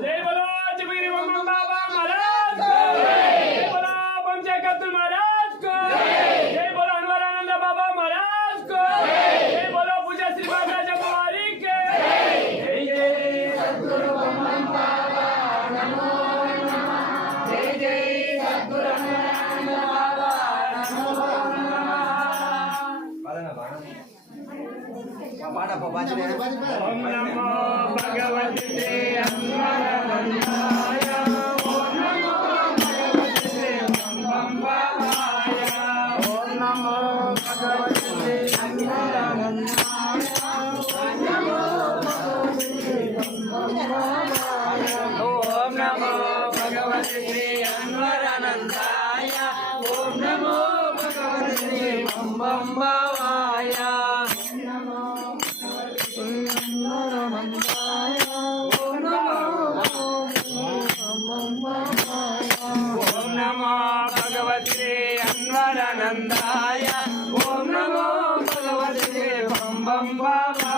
जय बोलो जबीर बम बाबा महाराज जय बोलो पंचायत महाराज को जय बोलो अनवरानंद बाबा महाराज को जय बोलो पूजा श्री माता जगवारी के जय जय सद्गुरु बम बाबा नमो नमः जय जय सद्गुरु अनवरानंद बाबा नमो नमः ओम नमो भगवते अनवरानंदाय ओम नमो भगवते बम बाबाय ओम नमो भगवते अनवरानंदाय ओम नमो भगवते बम बाबाय ओम नमो भगवते अनवरानंदाय ओम नमो भगवते बम बाबाय ओम नमो भगवते अनवरानंदाय ओम नमो भगवते बम बाबा